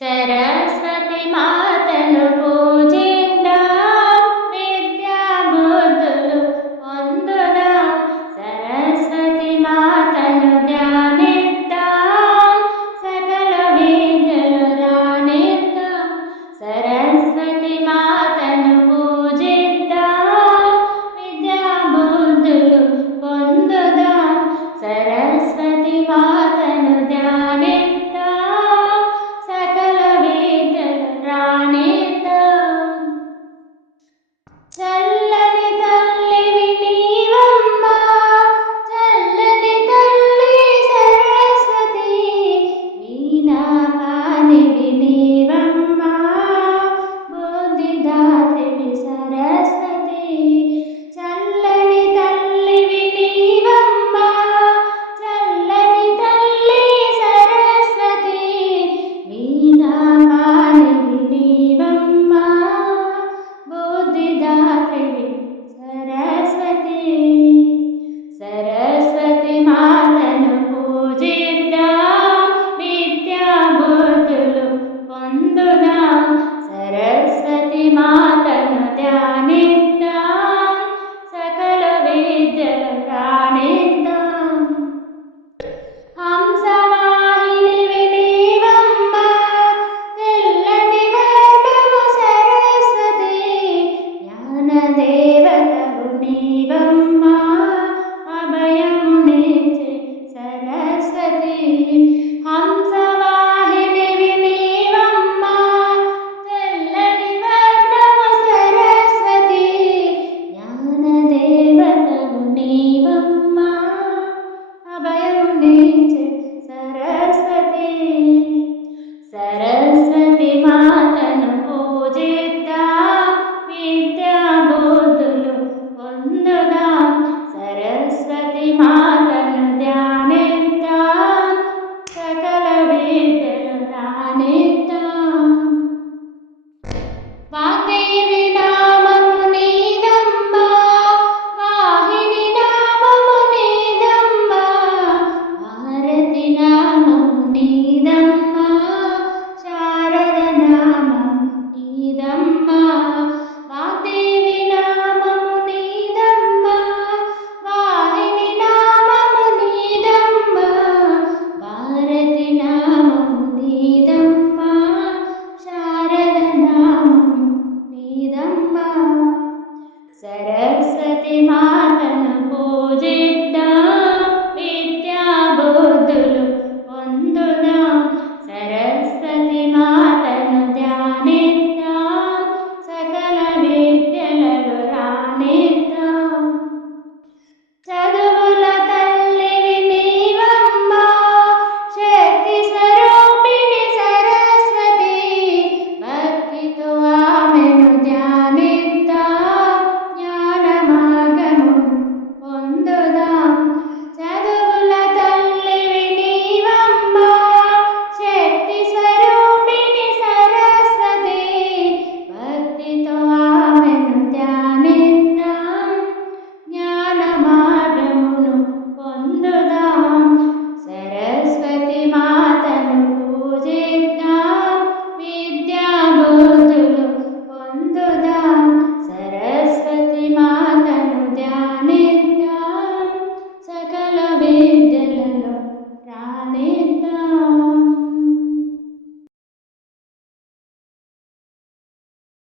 సరస్వతి మాతను పూజిద్దాం, విద్యా బుద్ధులు పొందుదాం. సరస్వతి మాతను ధ్యానిద్దాం, సకల విద్యలు రాణిద్దాం. సరస్వతి మాతను పూజిద్దాం, విద్యా బుద్ధులు పొందుదాం. సరస్వతి మాతను ధ్యానిద్దాం, సకల విద్యలు రాణిద్దాం. చల్లని తల్లివి నీవమ్మా, చల్లని తల్లి సరస్వతి, వీణాపాణివి నీవమ్మా, బుద్ధిదాత్రివి సరస్వతి. చల్లని తల్లివి నీవమ్మా, చల్లని తల్లి సరస్వతి, వీణాపాణివి నీవమ్మా, బుద్ధిదాత్రివి సరస్వతి. సరస్వతి మాతను పూజిద్దాం, విద్యా బుద్ధులు పొందుదాం. సరస్వతి మాతను ధ్యానిద్దాం, సకల విద్యలు రాణిద్దాం. హంసవాహినివి నీవమ్మా, తెల్లని వర్ణము సరస్వతి, జ్ఞానదేవతవు నీవమ్మా, అభయమునిచ్చే సరస్వతి. హంసవాహినివి నీవమ్మా, తెల్లని వర్ణము సరస్వతి, జ్ఞానదేవతవు నీవమ్మా, అభయమునిచ్చే సరస్వతి. సరస్వతి మాతను పూజిద్దాం, విద్యా బుద్ధులు పొందుదాం. సరస్వతి మాతను ధ్యానిద్దాం, సకల విద్యలు రాణిద్దాం.